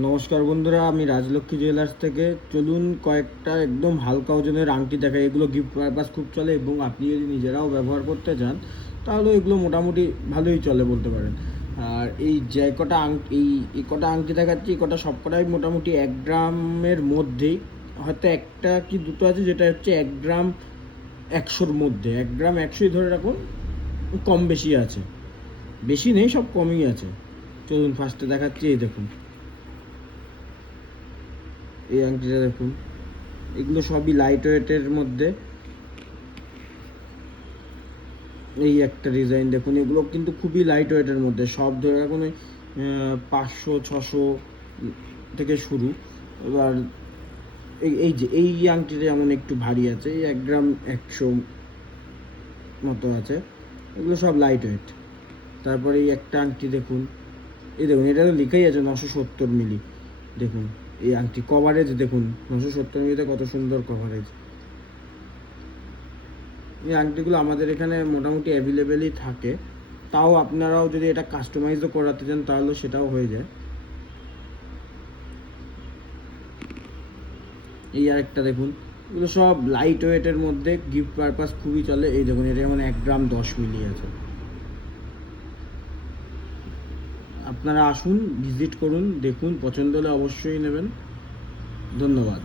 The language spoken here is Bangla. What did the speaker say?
নমস্কার বন্ধুরা, আমি রাজলক্ষ্মী জুয়েলার্স থেকে। চলুন কয়েকটা একদম হালকা ওজনের আংটি দেখাই। এগুলো গিফট পারপাস খুব চলে এবং আপনি যদি নিজেরাও ব্যবহার করতে চান তাহলে এগুলো মোটামুটি ভালোই চলে বলতে পারেন। আর এই যে কটা আংটি এই কটা আংটি দেখাচ্ছি, এই কটা সব কটাই মোটামুটি 1 গ্রামের মধ্যেই। হয়তো একটা কি দুটো আছে যেটা হচ্ছে 1 গ্রাম 100-র মধ্যে, 1 গ্রাম 100ই ধরে রাখুন, কম বেশি আছে, বেশি নেই, সব কমই আছে। চলুন ফার্স্টে দেখাচ্ছি। এই দেখুন, এই আংটিটা দেখুন। এগুলো সবই লাইট ওয়েটের মধ্যে। এই একটা ডিজাইন দেখুন, এগুলো কিন্তু খুবই লাইট ওয়েটের মধ্যে, সব ধরে রাখুন ওই 500-600 থেকে শুরু। এবার এই আংটিটা যেমন একটু ভারী আছে, এই 1 গ্রাম 100 মতো আছে। এগুলো সব লাইট ওয়েট। তারপরে এই একটা আংটি দেখুন, এই দেখুন, এটা তো লেখাই আছে 970 মিলি। দেখুন এই আংটি কভারেজ দেখুন, 970 মিলিতে কত সুন্দর কভারেজ। এই আংটিগুলো আমাদের এখানে মোটামুটি অ্যাভেলেবেলই থাকে। তাও আপনারাও যদি এটা কাস্টমাইজও করাতে চান তাহলে সেটাও হয়ে যায়। এই আরেকটা দেখুন, এগুলো সব লাইট ওয়েটের মধ্যে, গিফট পারপাস খুবই চলে। এই দেখুন, এটা যেমন 1 গ্রাম 10 মিলি আছে। আপনারা আসুন, ভিজিট করুন, দেখুন, পছন্দ হলে অবশ্যই নেবেন। ধন্যবাদ।